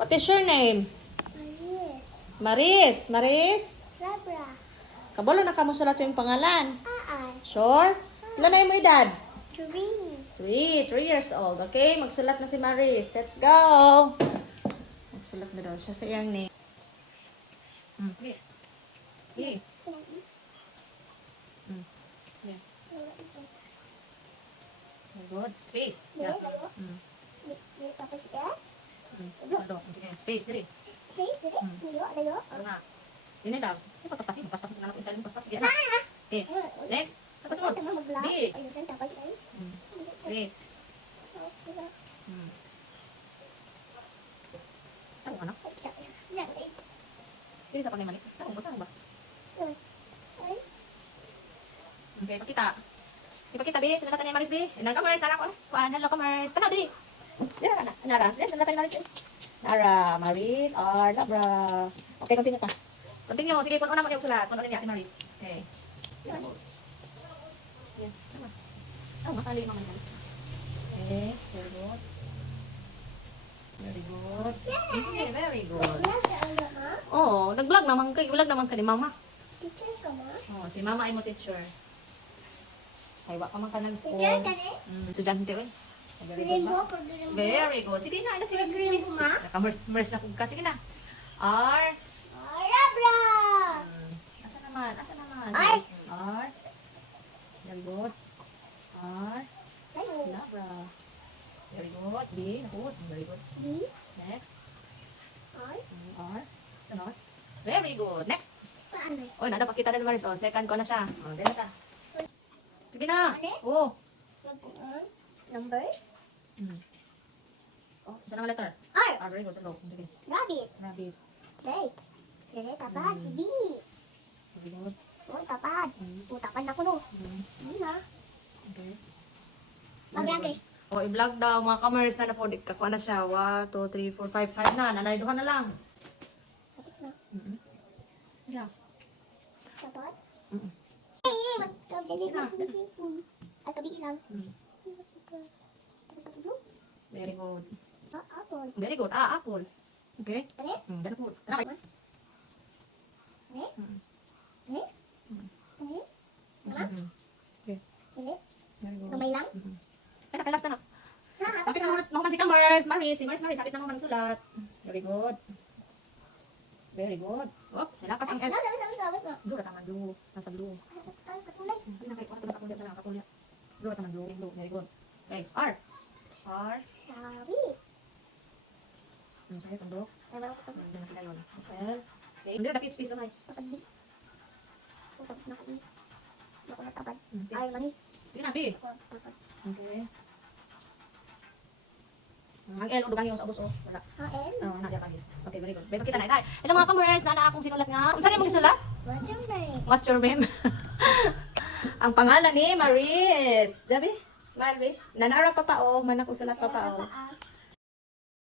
What is your name? Maris. Maris. Maris? Labra. Kabalo na kamo sulat yung pangalan. Aan. Sure? Ilan na yung mo edad? Three. Three. Three years old. Okay, magsulat na si Maris. Let's go! Magsulat na daw siya sa iyang name. Hmm, sige. Sige. Hmm. Yeah. Good. Space. Yeah. Hmm. Tapos S. Hmm. Ano? Space. Face. Dili. Hmm. Layo. Layo. Ano na? Na daw. Yung paspasin. Paspasin na yung style. Paspasin. Na. Okay. Next. Tapos mo. Di. Ayusin. Tapos ay. Hmm. Hmm. Tama ka na? Isa. Isa. Isa. Ay. Hindi sa pagmamalik. Tama ba? Tama ba? Ay. Okay, pakita. Ipakita, Bi. Sunatan ni Maris, Bi. Nang commerce, nara ko. Kuan, hello, commerce. Tanaw, dili. Na. Nara. Yan, sunatan ni Maris. Nara, Maris, R, Labra. Okay, continue pa. Continue. Sige, puno na mo yung sulat. Puno ni Ate Maris. Okay. Tapos. Yan. Tama. Tama, tali naman yan. Okay, very good. Very good. Easy, very good. Ka. Oo, nag-vlog naman kay, vlog naman ka ni Mama. Teacher ka ma. Oh, si Mama ay mo teacher. Ay, wa pa man ka nag-school. Teacher ka rin. Mm, estudyante eh. Very good. Very good. Sige na, na, sige Rainbow nga? na. Nakamers-mers na kung ka. Sige na. R. Ay, Labra. Mm, asa naman? Asa naman? R. R. Very good. R. Labra. Very good. B. Nakut. Very good. B. Next. Mm, R. Sunod. Very good. Next. Paano? Oh, nada pakita na Maris. Oh, second ko na siya. Oh, dila ka. Sige na. Oh. Numbers. Mm. Oh, isa na nga letter. R. Ah, very good. Hello. Sige. Rabbit. Rabbit. Right. Kaya tapad si B. Very good. Oh, tapad. Mm. Oh, tapad na ko no. Mm. Hindi na. Okay. Mag-vlog eh. Oh, i-vlog daw mga commerce na na po. Kakuha na siya. 1, 2, 3, 4, 5, 5 na. Nalayduhan na lang. Tapos na. Mm-hmm. Yeah. Tapad. Mm-mm. Eh, magkabili Na. na. Ay, kabi lang. Mm. Tapos Very good. Ah, apple. Very good. Ah, apple. Okay. Ano? Mm, dala po. Dala kayo. Ano? Mm. Ano? Mm. Ano? Mm-mm. Hindi. Very good. Gamay lang. Mm-mm. Ay, nakilas na na. Ha, Kapit na naman si Commerce. Maris. Si Maris, Maris. Kapit na naman sulat. Very good. Very good. Oh, nilakas ang S. Blue ka taman blue. Nasa blue. Ay, katulay. Hindi na kayo. Na na lang. Kapulit. Blue ka taman blue. Blue. Very good. Okay. R. R. Sabi. Hmm, sorry, itong blue. Ay, wala ko Hindi na yun. Space. Hindi dapat space lang ay. tapad na. Ay, mani. Sige na. Okay. Ang L, udugang yung sa ubos, oh. Wala. Oh, nadia panis. Okay, very good. Bebe, kita na. Ay, hello mga commerce. Nana akong sinulat nga. Saan yung magsulat? What's your name? What's your name? Ang pangalan ni Maris. Dabi? Be. Nanara pa pa, oh. Manak usulat pa pa, oh. Ah,